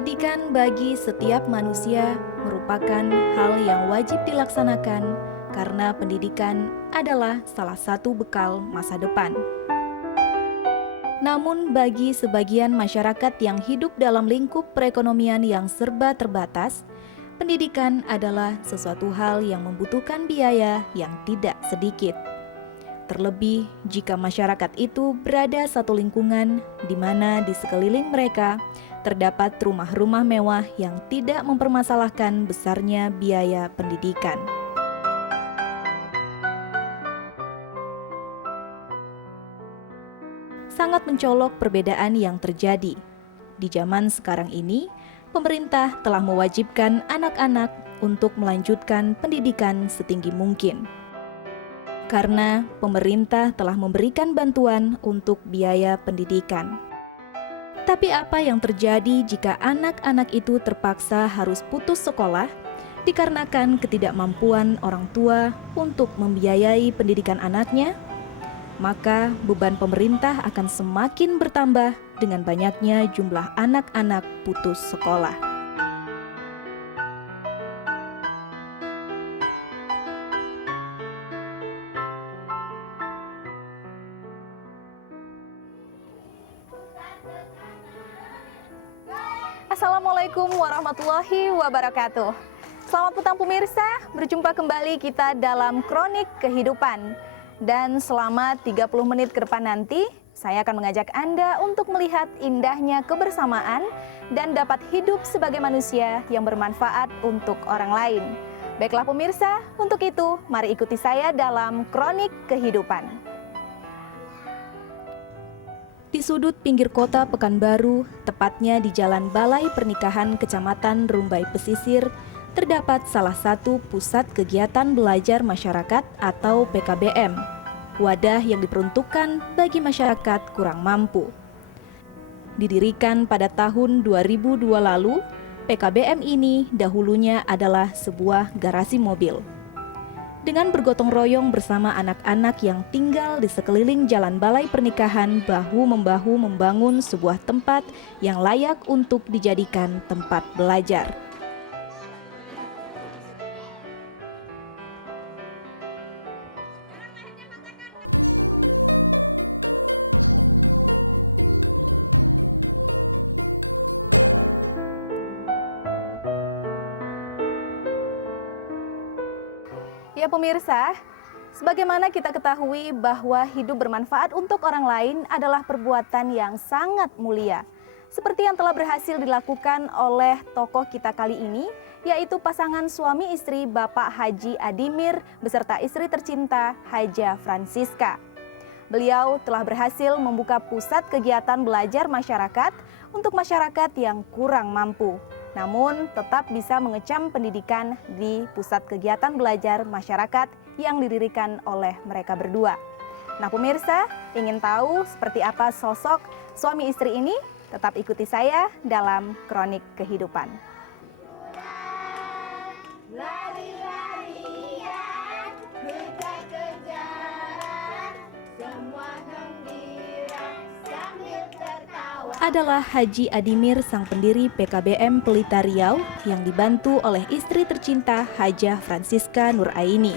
Pendidikan bagi setiap manusia merupakan hal yang wajib dilaksanakan karena pendidikan adalah salah satu bekal masa depan. Namun bagi sebagian masyarakat yang hidup dalam lingkup perekonomian yang serba terbatas, pendidikan adalah sesuatu hal yang membutuhkan biaya yang tidak sedikit. Terlebih jika masyarakat itu berada satu lingkungan di mana di sekeliling mereka terdapat rumah-rumah mewah yang tidak mempermasalahkan besarnya biaya pendidikan. Sangat mencolok perbedaan yang terjadi. Di zaman sekarang ini, pemerintah telah mewajibkan anak-anak untuk melanjutkan pendidikan setinggi mungkin. Karena pemerintah telah memberikan bantuan untuk biaya pendidikan. Tapi apa yang terjadi jika anak-anak itu terpaksa harus putus sekolah dikarenakan ketidakmampuan orang tua untuk membiayai pendidikan anaknya? Maka beban pemerintah akan semakin bertambah dengan banyaknya jumlah anak-anak putus sekolah. Assalamualaikum warahmatullahi wabarakatuh. Selamat petang pemirsa, berjumpa kembali kita dalam Kronik Kehidupan. Dan selama 30 menit ke depan nanti, saya akan mengajak Anda untuk melihat indahnya kebersamaan dan dapat hidup sebagai manusia yang bermanfaat untuk orang lain. Baiklah pemirsa, untuk itu mari ikuti saya dalam Kronik Kehidupan. Di sudut pinggir kota Pekanbaru, tepatnya di Jalan Balai Pernikahan Kecamatan Rumbai Pesisir, terdapat salah satu pusat kegiatan belajar masyarakat atau PKBM, wadah yang diperuntukkan bagi masyarakat kurang mampu. Didirikan pada tahun 2002 lalu, PKBM ini dahulunya adalah sebuah garasi mobil. Dengan bergotong royong bersama anak-anak yang tinggal di sekeliling Jalan Balai Pernikahan, bahu-membahu membangun sebuah tempat yang layak untuk dijadikan tempat belajar. Ya pemirsa, sebagaimana kita ketahui bahwa hidup bermanfaat untuk orang lain adalah perbuatan yang sangat mulia. Seperti yang telah berhasil dilakukan oleh tokoh kita kali ini, yaitu pasangan suami istri Bapak Haji Adimir beserta istri tercinta Haja Francisca. Beliau telah berhasil membuka pusat kegiatan belajar masyarakat untuk masyarakat yang kurang mampu. Namun tetap bisa mengecam pendidikan di pusat kegiatan belajar masyarakat yang didirikan oleh mereka berdua. Nah pemirsa, ingin tahu seperti apa sosok suami istri ini? Tetap ikuti saya dalam Kronik Kehidupan. Adalah Haji Adimir, sang pendiri PKBM Pelita Riau yang dibantu oleh istri tercinta Hajah Francisca Nuraini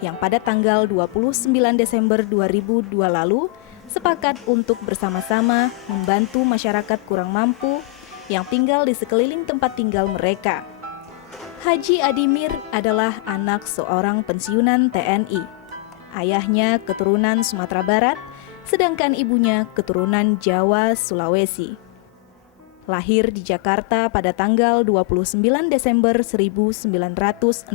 yang pada tanggal 29 Desember 2002 lalu sepakat untuk bersama-sama membantu masyarakat kurang mampu yang tinggal di sekeliling tempat tinggal mereka. Haji Adimir adalah anak seorang pensiunan TNI. Ayahnya keturunan Sumatera Barat, sedangkan ibunya keturunan Jawa Sulawesi. Lahir di Jakarta pada tanggal 29 Desember 1962.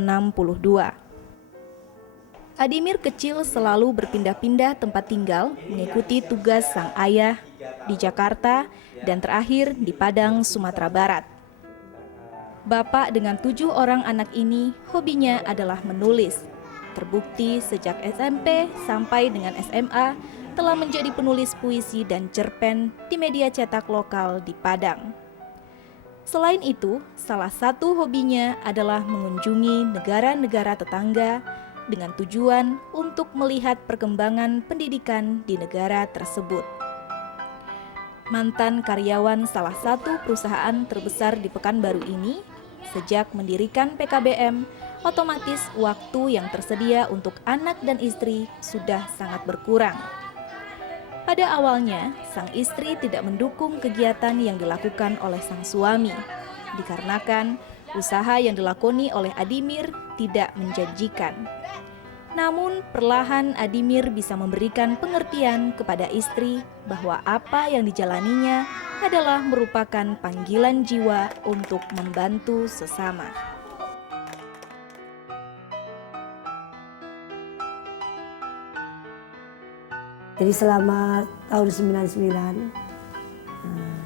Adimir kecil selalu berpindah-pindah tempat tinggal mengikuti tugas sang ayah di Jakarta dan terakhir di Padang, Sumatera Barat. Bapak dengan 7 orang anak ini hobinya adalah menulis. Terbukti sejak SMP sampai dengan SMA telah menjadi penulis puisi dan cerpen di media cetak lokal di Padang. Selain itu, salah satu hobinya adalah mengunjungi negara-negara tetangga dengan tujuan untuk melihat perkembangan pendidikan di negara tersebut. mantan karyawan salah satu perusahaan terbesar di Pekanbaru ini, sejak mendirikan PKBM, otomatis waktu yang tersedia untuk anak dan istri sudah sangat berkurang. Pada awalnya, sang istri tidak mendukung kegiatan yang dilakukan oleh sang suami, dikarenakan usaha yang dilakoni oleh Adimir tidak menjanjikan. Namun perlahan Adimir bisa memberikan pengertian kepada istri bahwa apa yang dijalaninya adalah merupakan panggilan jiwa untuk membantu sesama. Jadi selama tahun 99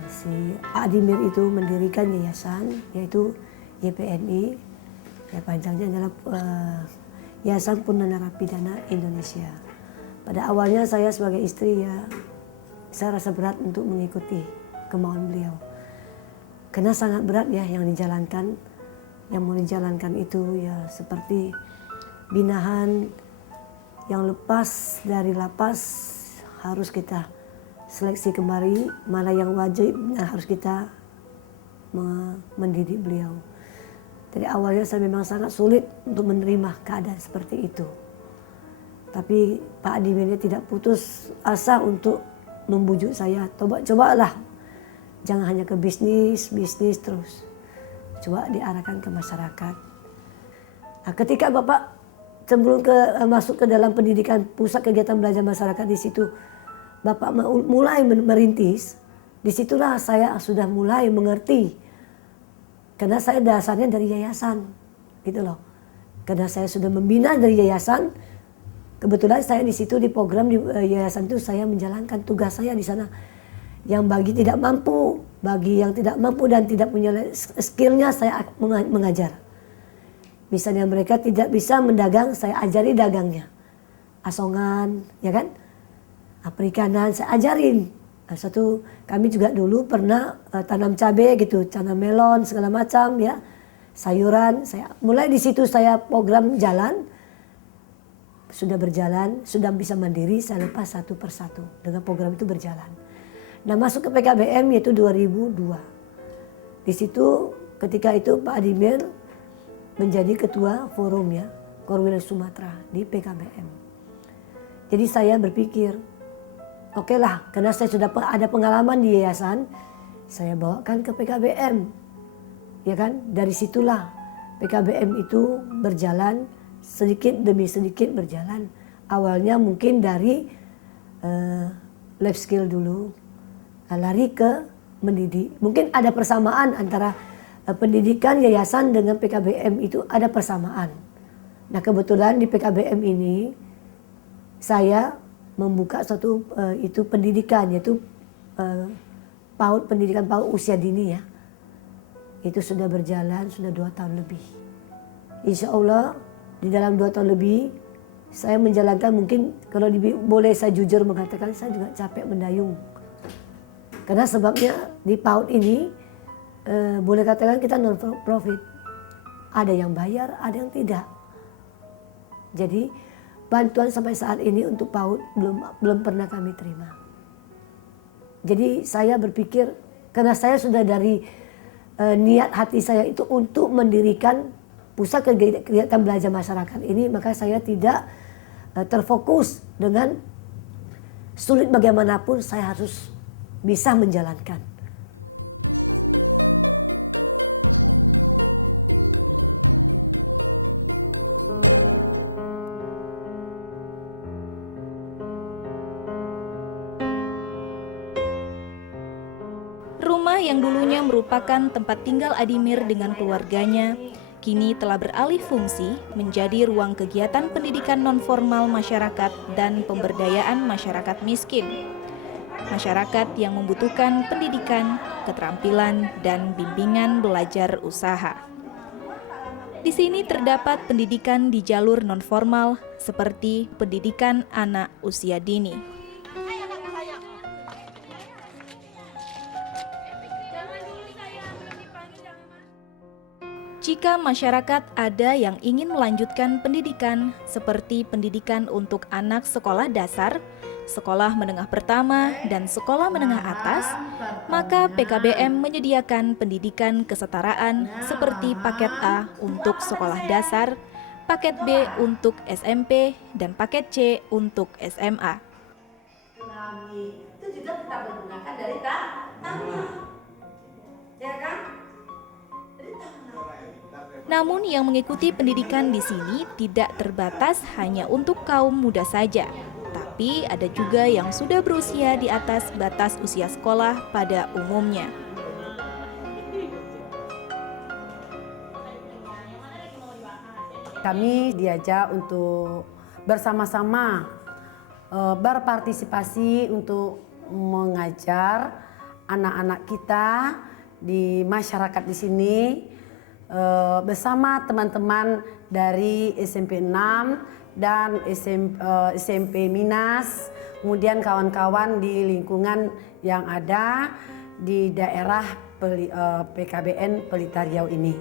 si Adimir itu mendirikan yayasan yaitu YPNI, ya panjangnya adalah Yayasan Purnanarapidana Indonesia. Pada awalnya saya sebagai istri saya rasa berat untuk mengikuti kemauan beliau. Karena sangat berat yang dijalankan. Yang mau dijalankan itu seperti binaan yang lepas dari lapas harus kita seleksi kembali, mana yang wajib harus kita mendidik beliau. Dari awalnya saya memang sangat sulit untuk menerima keadaan seperti itu. Tapi Pak Adimir tidak putus asa untuk membujuk saya, cobalah, jangan hanya ke bisnis terus. Coba diarahkan ke masyarakat. Nah, ketika Bapak sebelum masuk ke dalam pendidikan pusat kegiatan belajar masyarakat, di situ Bapak mulai merintis, disitulah saya sudah mulai mengerti. Karena saya dasarnya dari yayasan, gitu loh. Karena saya sudah membina dari yayasan, kebetulan saya di situ di program di yayasan itu saya menjalankan tugas saya di sana. Yang bagi yang tidak mampu dan tidak punya skillnya saya mengajar. Misalnya mereka tidak bisa mendagang, saya ajari dagangnya. Asongan, ya kan? Perikanan saya ajarin. Nah, kami juga dulu pernah tanam cabai gitu, tanam melon segala macam ya, sayuran. Mulai di situ saya program jalan, sudah berjalan, sudah bisa mandiri, saya lepas satu persatu dengan program itu berjalan. Nah masuk ke PKBM yaitu 2002. Di situ ketika itu Pak Adimir menjadi ketua forum Korwil Sumatera di PKBM. Jadi saya berpikir, oke lah, karena saya sudah ada pengalaman di yayasan, saya bawakan ke PKBM. Ya kan? Dari situlah PKBM itu berjalan sedikit demi sedikit berjalan. Awalnya mungkin dari life skill dulu, lari ke mendidik. Mungkin ada persamaan antara pendidikan yayasan dengan PKBM itu ada persamaan. Nah kebetulan di PKBM ini saya membuka satu itu pendidikan yaitu pendidikan PAUD usia dini ya. Itu sudah berjalan sudah 2 tahun lebih. Insya Allah di dalam 2 tahun lebih saya menjalankan, mungkin kalau boleh saya jujur mengatakan saya juga capek mendayung. Karena sebabnya di PAUD ini boleh katakan kita non profit. Ada yang bayar, ada yang tidak. Jadi bantuan sampai saat ini untuk PAUD belum pernah kami terima. Jadi saya berpikir, karena saya sudah dari niat hati saya itu untuk mendirikan pusat kegiatan belajar masyarakat ini, maka saya tidak terfokus dengan sulit bagaimanapun saya harus bisa menjalankan. Rumah yang dulunya merupakan tempat tinggal Adimir dengan keluarganya, kini telah beralih fungsi menjadi ruang kegiatan pendidikan non-formal masyarakat dan pemberdayaan masyarakat miskin. Masyarakat yang membutuhkan pendidikan, keterampilan, dan bimbingan belajar usaha. Di sini terdapat pendidikan di jalur non-formal seperti pendidikan anak usia dini. Jika masyarakat ada yang ingin melanjutkan pendidikan seperti pendidikan untuk anak sekolah dasar, sekolah menengah pertama, dan sekolah menengah atas, maka PKBM menyediakan pendidikan kesetaraan seperti paket A untuk sekolah dasar, paket B untuk SMP, dan paket C untuk SMA. Itu juga kita menggunakan dari tangan, ya kan? Namun yang mengikuti pendidikan di sini tidak terbatas hanya untuk kaum muda saja, tapi ada juga yang sudah berusia di atas batas usia sekolah pada umumnya. Kami diajak untuk bersama-sama berpartisipasi untuk mengajar anak-anak kita di masyarakat di sini bersama teman-teman dari SMP 6 dan SMP Minas, kemudian kawan-kawan di lingkungan yang ada di daerah PKBN Pelita Riau ini.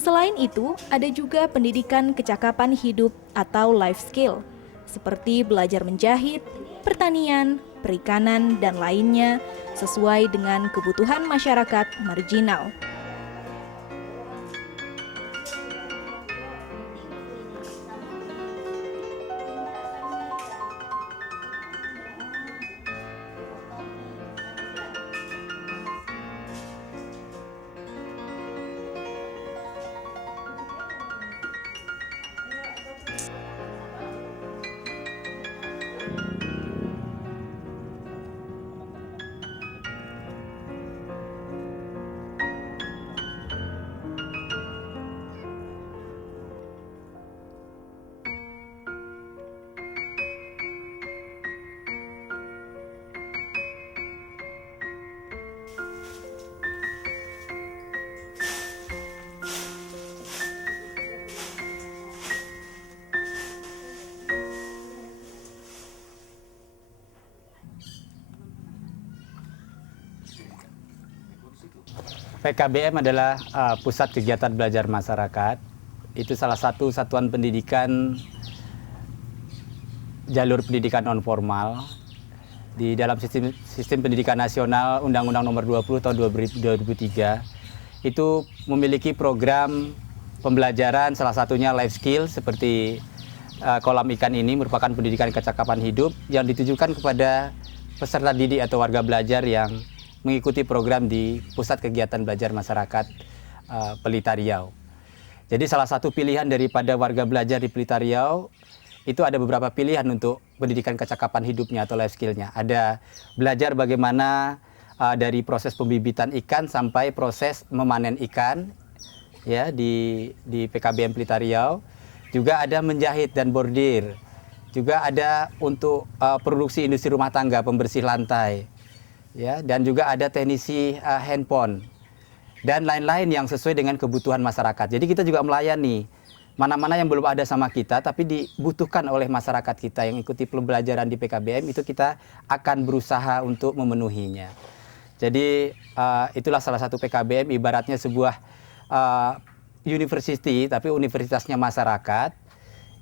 Selain itu, ada juga pendidikan kecakapan hidup atau life skill, seperti belajar menjahit, pertanian, perikanan, dan lainnya sesuai dengan kebutuhan masyarakat marginal. PKBM adalah pusat kegiatan belajar masyarakat. Itu salah satu satuan pendidikan jalur pendidikan non formal di dalam sistem pendidikan nasional Undang-Undang Nomor 20 tahun 2003. Itu memiliki program pembelajaran, salah satunya life skill seperti kolam ikan ini merupakan pendidikan kecakapan hidup yang ditujukan kepada peserta didik atau warga belajar yang mengikuti program di Pusat Kegiatan Belajar Masyarakat Pelita Riau. Jadi salah satu pilihan daripada warga belajar di Pelita Riau itu ada beberapa pilihan untuk pendidikan kecakapan hidupnya atau life skill-nya. Ada belajar bagaimana dari proses pembibitan ikan sampai proses memanen ikan ya di PKBM Pelita Riau. Juga ada menjahit dan bordir. Juga ada untuk produksi industri rumah tangga, pembersih lantai. Ya, dan juga ada teknisi handphone dan lain-lain yang sesuai dengan kebutuhan masyarakat. Jadi kita juga melayani mana-mana yang belum ada sama kita tapi dibutuhkan oleh masyarakat kita yang ikuti pembelajaran di PKBM, itu kita akan berusaha untuk memenuhinya. Jadi itulah salah satu PKBM, ibaratnya sebuah university tapi universitasnya masyarakat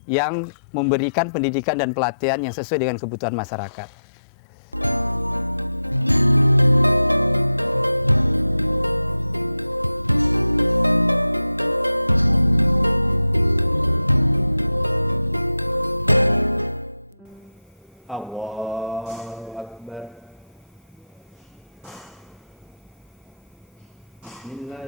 yang memberikan pendidikan dan pelatihan yang sesuai dengan kebutuhan masyarakat. Allahu Akbar.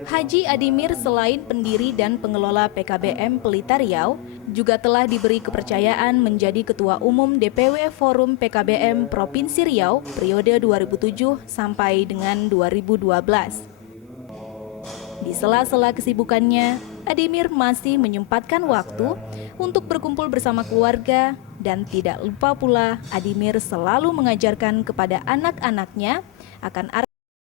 Haji Adimir selain pendiri dan pengelola PKBM Pelita Riau, juga telah diberi kepercayaan menjadi Ketua Umum DPW Forum PKBM Provinsi Riau periode 2007 sampai dengan 2012. Di sela-sela kesibukannya, Adimir masih menyempatkan waktu untuk berkumpul bersama keluarga, dan tidak lupa pula Adimir selalu mengajarkan kepada anak-anaknya akan